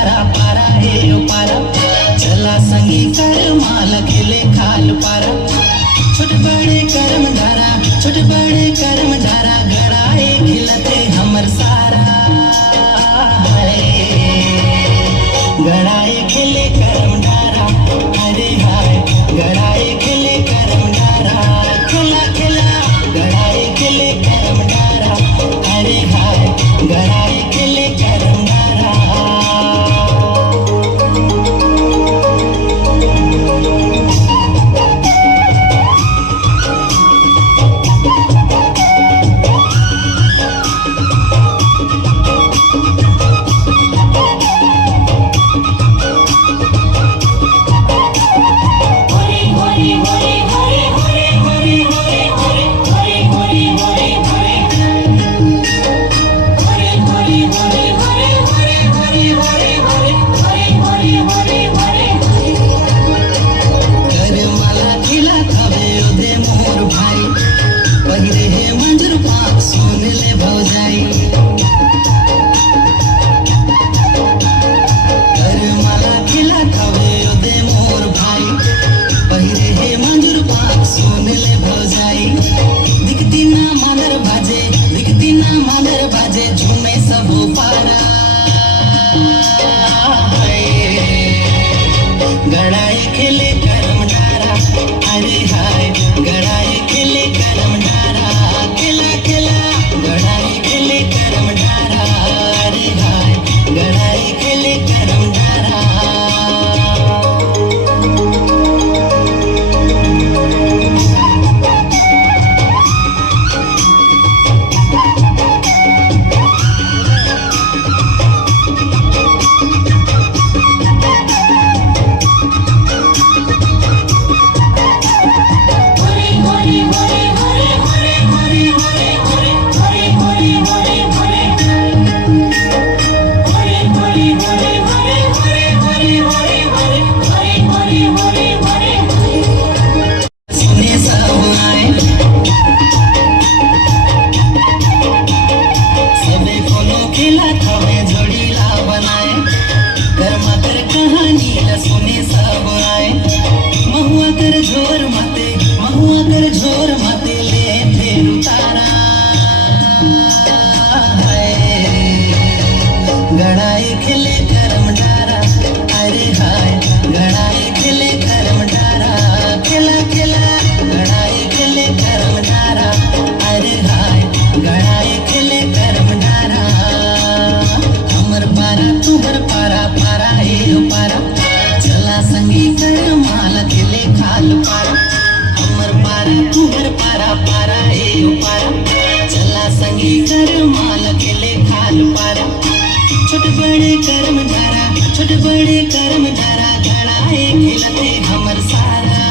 पारा पारा हे पारा चला संगी कर माल खेले खाल पारा छोटे बड़े कर्म धारा छोटे बड़े कर्म धारा गड़ाए खिलते हमर सारा गड़ाए खिले कर्म धारा अरे हाय गड़ाए खिले कर्म धारा खिला खिला गड़ाए खिले कर्म धारा अरे हाय गड़ाए खिले कर्म धारा झूमे सब पारा गड़ाए खेले कर्म डारा अरे हाय गड़ाए खेले कर्म डारा खिला खिला गड़ाए खेले कर्म डारा अरे हाय गड़ाए खेले कर्म डारा झोर माते ले फेर उतारा गड़ाए खिले कर्म डारा अरे हाय गड़ाए खिले कर्म डारा खिला खिला गड़ाए खिले कर्म डारा अरे हाय गड़ाए खिले कर्म डारा हमर पारा तुहर पारा पारा हे पारा चला संगी कर माल खिले खाल पारा तुहर पारा पारा हे पारा चला संगी कर माल खेले खाल पारा छोटे बड़े कर्म धारा छोटे बड़े कर्म धारा गड़ाए खिलते हमर सारा